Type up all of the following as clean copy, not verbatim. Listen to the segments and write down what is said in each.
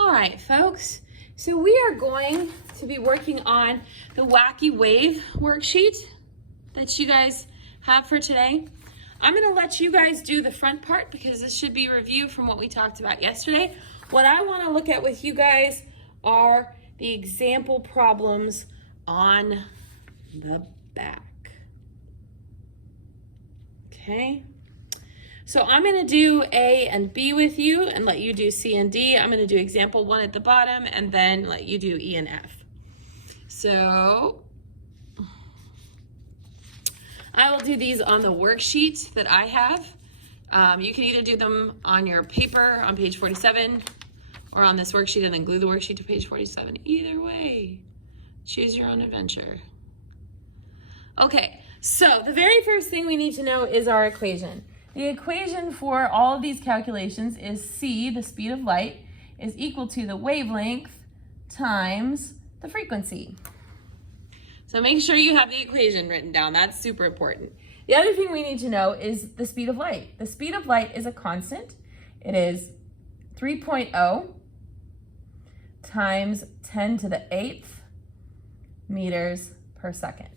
All right, folks. So we are going to be working on the Wacky Wave worksheet that you guys have for today. I'm going to let you guys do the front part because this should be a review from what we talked about yesterday. What I want to look at with you guys are the example problems on the back. Okay. So I'm going to do A and B with you and let you do C and D. I'm going to do example 1 at the bottom and then let you do E and F. So I will do these on the worksheet that I have. You can either do them on your paper on page 47 or on this worksheet and then glue the worksheet to page 47. Either way, choose your own adventure. Okay, so the very first thing we need to know is our equation. The equation for all of these calculations is c, the speed of light, is equal to the wavelength times the frequency. So make sure you have the equation written down. That's super important. The other thing we need to know is the speed of light. The speed of light is a constant. It is 3.0 times 10 to the 8th meters per second.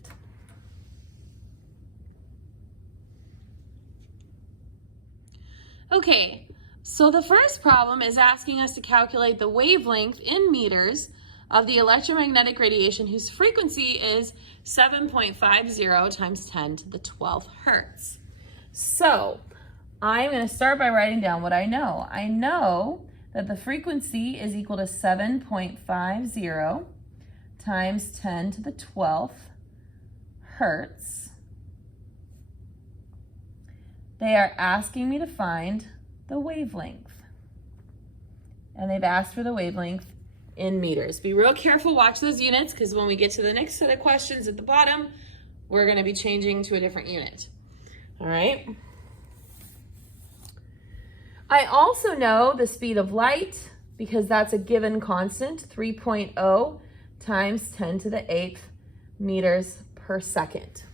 Okay, so the first problem is asking us to calculate the wavelength in meters of the electromagnetic radiation whose frequency is 7.50 times 10 to the 12th hertz. So I'm going to start by writing down what I know. I know that the frequency is equal to 7.50 times 10 to the 12th hertz. They are asking me to find the wavelength. And they've asked for the wavelength in meters. Be real careful, watch those units, because when we get to the next set of questions at the bottom, we're going to be changing to a different unit. All right. I also know the speed of light because that's a given constant, 3.0 times 10 to the 8th meters per second.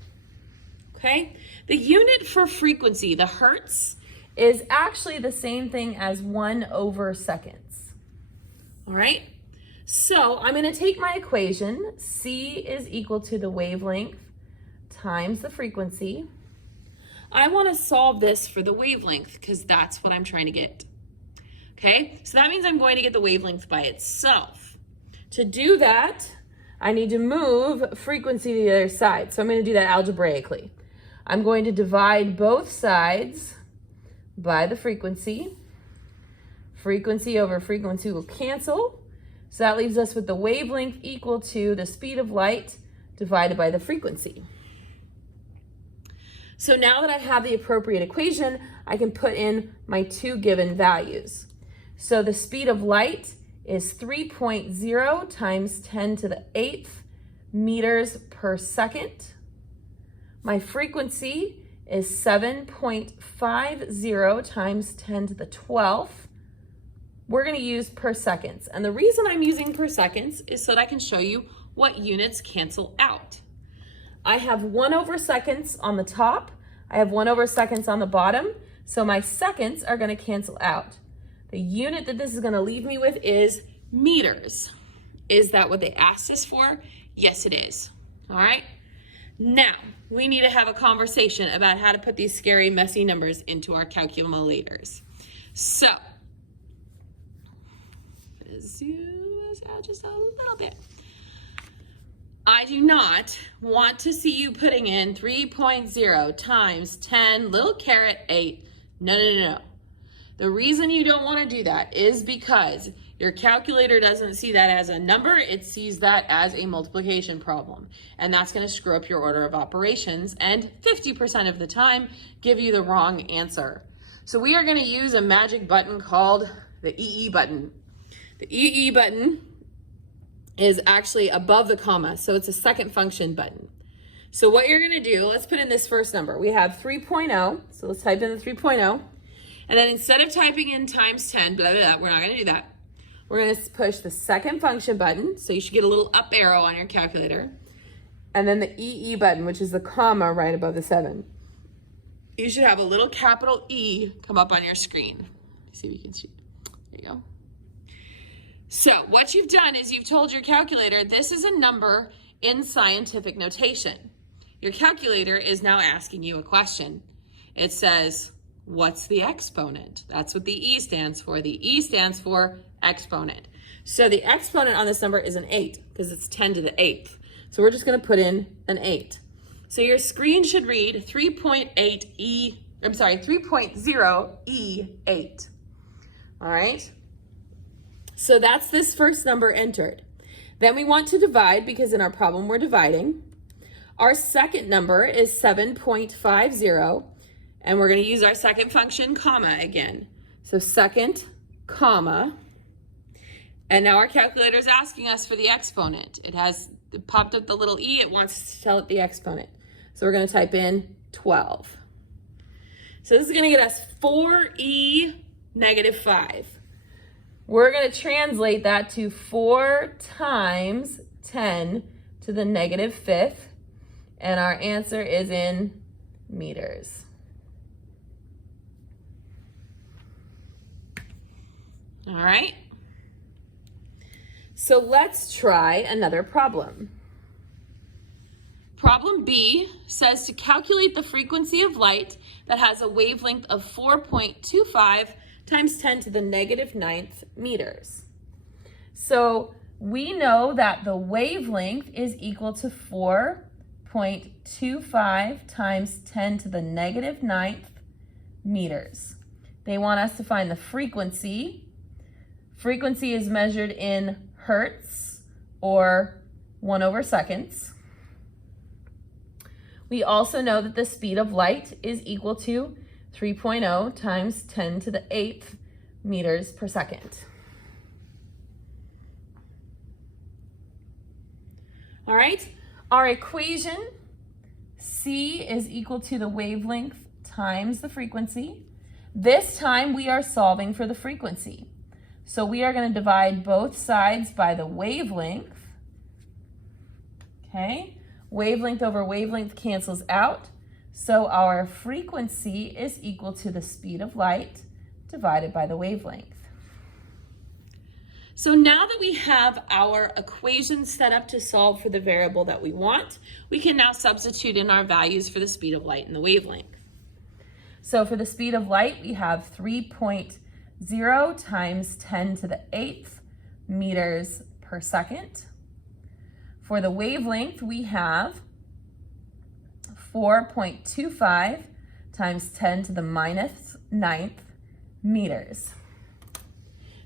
Okay, the unit for frequency, the hertz, is actually the same thing as 1 over seconds. All right, so I'm going to take my equation. C is equal to the wavelength times the frequency. I want to solve this for the wavelength because that's what I'm trying to get. Okay, so that means I'm going to get the wavelength by itself. To do that, I need to move frequency to the other side. So I'm going to do that algebraically. I'm going to divide both sides by the frequency. Frequency over frequency will cancel. So that leaves us with the wavelength equal to the speed of light divided by the frequency. So now that I have the appropriate equation, I can put in my two given values. So the speed of light is 3.0 times 10 to the 8th meters per second. My frequency is 7.50 times 10 to the 12th. We're going to use per seconds. And the reason I'm using per seconds is so that I can show you what units cancel out. I have 1 over seconds on the top. I have 1 over seconds on the bottom. So my seconds are going to cancel out. The unit that this is going to leave me with is meters. Is that what they asked us for? Yes, it is. All right. Now, we need to have a conversation about how to put these scary, messy numbers into our calculators. So, zoom this out just a little bit. I do not want to see you putting in 3.0 times 10 little caret 8. No. The reason you don't want to do that is because your calculator doesn't see that as a number, it sees that as a multiplication problem. And that's going to screw up your order of operations and 50% of the time give you the wrong answer. So we are going to use a magic button called the EE button. The EE button is actually above the comma, so it's a second function button. So what you're going to do, let's put in this first number. We have 3.0, so let's type in the 3.0. And then instead of typing in times 10, blah, blah, blah, we're not going to do that. We're going to push the second function button, so you should get a little up arrow on your calculator, and then the EE button, which is the comma right above the 7. You should have a little capital E come up on your screen. See if you can see. There you go. So what you've done is you've told your calculator this is a number in scientific notation. Your calculator is now asking you a question. It says, what's the exponent? That's what the E stands for. The E stands for exponent. So the exponent on this number is an 8 because it's 10 to the 8th. So we're just going to put in an 8. So your screen should read 3.0 E8. All right? So that's this first number entered. Then we want to divide because in our problem we're dividing. Our second number is 7.50, and we're going to use our second function, comma, again. So second, comma, and now our calculator is asking us for the exponent. It popped up the little E, it wants to tell it the exponent. So we're going to type in 12. So this is going to get us 4e negative 5. We're going to translate that to 4 times 10 to the negative 5th, and our answer is in meters. All right. So let's try another problem. Problem B says to calculate the frequency of light that has a wavelength of 4.25 times 10 to the negative 9th meters. So we know that the wavelength is equal to 4.25 times 10 to the negative 9th meters. They want us to find the frequency. Frequency is measured in hertz or 1/seconds. We also know that the speed of light is equal to 3.0 times 10 to the 8th meters per second. All right, our equation, C is equal to the wavelength times the frequency. This time we are solving for the frequency. So we are going to divide both sides by the wavelength. Okay, wavelength over wavelength cancels out. So our frequency is equal to the speed of light divided by the wavelength. So now that we have our equation set up to solve for the variable that we want, we can now substitute in our values for the speed of light and the wavelength. So for the speed of light, we have 3.0 times 10 to the 8th meters per second. For the wavelength, we have 4.25 times 10 to the minus 9th meters.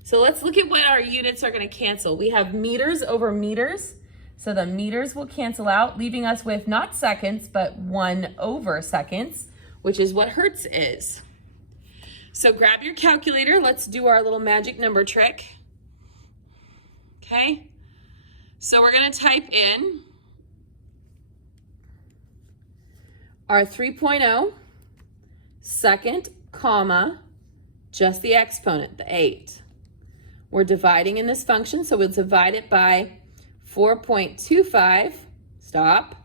So let's look at what our units are going to cancel. We have meters over meters, so the meters will cancel out, leaving us with not seconds, but 1/seconds, which is what hertz is. So grab your calculator. Let's do our little magic number trick. Okay, so we're going to type in our 3.0, second, comma, just the exponent, the 8. We're dividing in this function, so we'll divide it by 4.25, stop,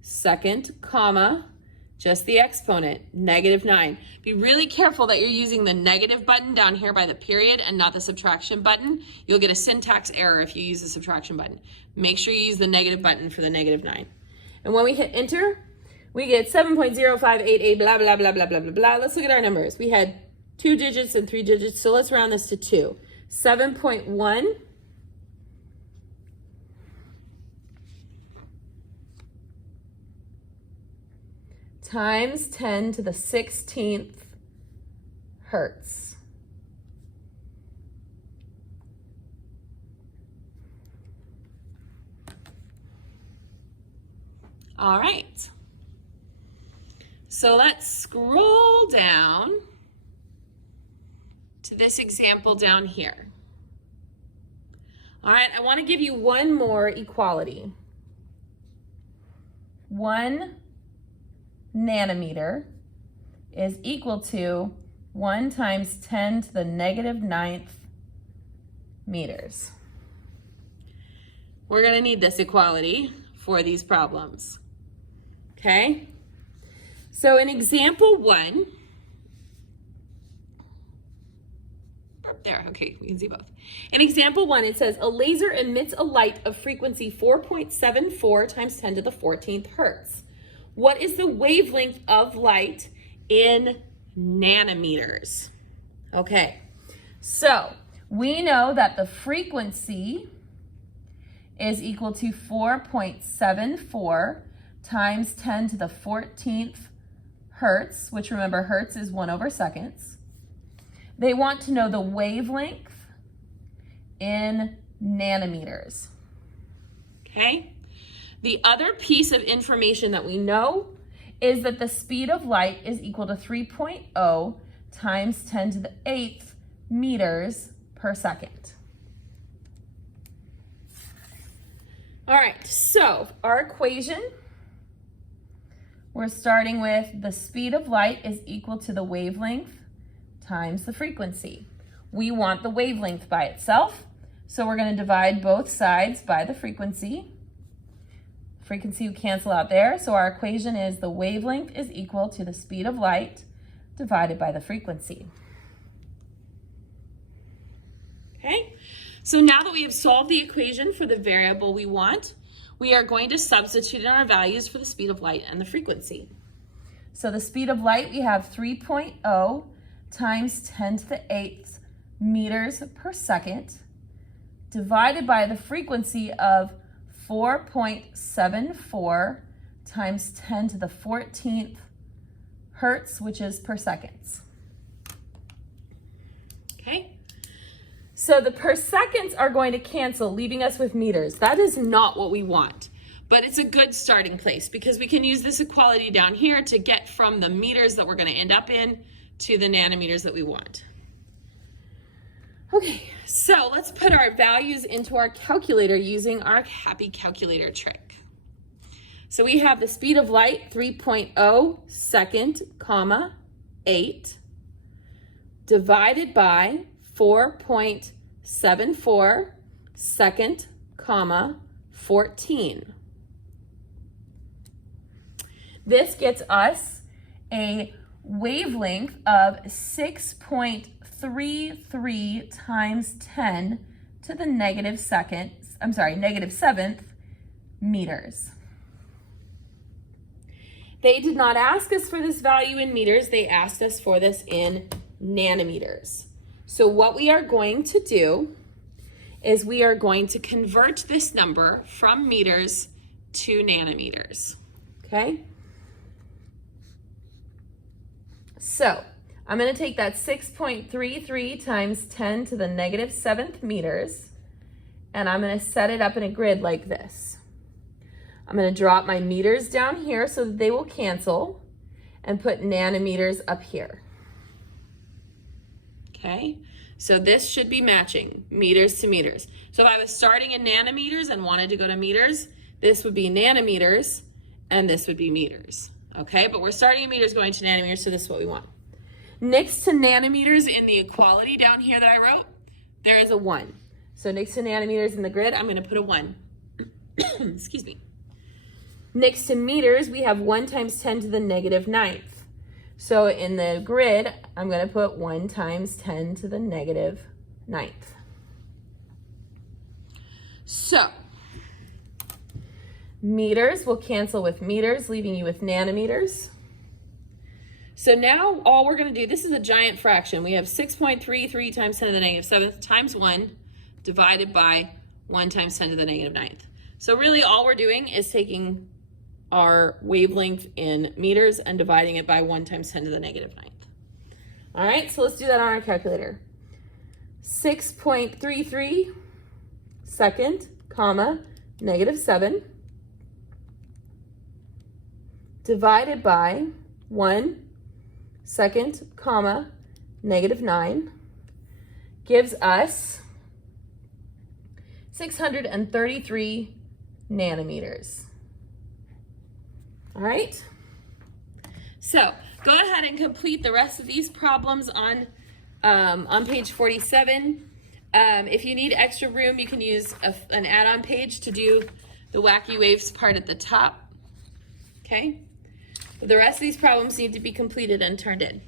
second, comma, just the exponent, negative 9. Be really careful that you're using the negative button down here by the period and not the subtraction button. You'll get a syntax error if you use the subtraction button. Make sure you use the negative button for the negative 9. And when we hit enter, we get 7.0588 blah, blah, blah, blah, blah, blah, blah. Let's look at our numbers. We had 2 digits and 3 digits, so let's round this to 2. 7.1 times 10 to the 16th hertz. All right. So let's scroll down to this example down here. All right, I want to give you one more equality. 1 nanometer is equal to 1 times 10 to the negative 9th meters. We're going to need this equality for these problems. Okay? So in example 1, there. Okay, we can see both. In example 1, it says a laser emits a light of frequency 4.74 times 10 to the 14th hertz. What is the wavelength of light in nanometers? Okay, so we know that the frequency is equal to 4.74 times 10 to the 14th hertz, which remember hertz is 1/seconds. They want to know the wavelength in nanometers. Okay? The other piece of information that we know is that the speed of light is equal to 3.0 times 10 to the 8th meters per second. All right, so our equation, we're starting with the speed of light is equal to the wavelength times the frequency. We want the wavelength by itself, so we're going to divide both sides by the frequency. Frequency will cancel out there, so our equation is the wavelength is equal to the speed of light divided by the frequency. Okay, so now that we have solved the equation for the variable we want, we are going to substitute in our values for the speed of light and the frequency. So the speed of light, we have 3.0 times 10 to the 8th meters per second divided by the frequency of 4.74 times 10 to the 14th hertz, which is per seconds. Okay, so the per seconds are going to cancel, leaving us with meters. That is not what we want, but it's a good starting place because we can use this equality down here to get from the meters that we're going to end up in to the nanometers that we want. Okay, so let's put our values into our calculator using our happy calculator trick. So we have the speed of light, 3.0 second, comma, 8, divided by 4.74 second, comma, 14. This gets us a wavelength of 6.33 times 10 to the negative 7th meters. They did not ask us for this value in meters, they asked us for this in nanometers. So what we are going to do is we are going to convert this number from meters to nanometers, okay? So I'm going to take that 6.33 times 10 to the negative 7th meters, and I'm going to set it up in a grid like this. I'm going to drop my meters down here so that they will cancel and put nanometers up here. Okay, so this should be matching meters to meters. So if I was starting in nanometers and wanted to go to meters, this would be nanometers and this would be meters. Okay, but we're starting in meters going to nanometers, so this is what we want. Next to nanometers in the equality down here that I wrote, there is a 1. So next to nanometers in the grid, I'm going to put a 1. Excuse me. Next to meters, we have 1 times 10 to the negative 9th. So in the grid, I'm going to put 1 times 10 to the negative 9th. So meters will cancel with meters, leaving you with nanometers. So now all we're going to do, this is a giant fraction. We have 6.33 times 10 to the negative 7th times 1 divided by 1 times 10 to the negative 9th. So really all we're doing is taking our wavelength in meters and dividing it by 1 times 10 to the negative 9th. All right, so let's do that on our calculator. 6.33 second, comma, negative 7 divided by 1 second, comma, negative 9 gives us 633 nanometers. All right, so go ahead and complete the rest of these problems on page 47. If you need extra room, you can use an add-on page to do the wacky waves part at the top, okay? But the rest of these problems need to be completed and turned in.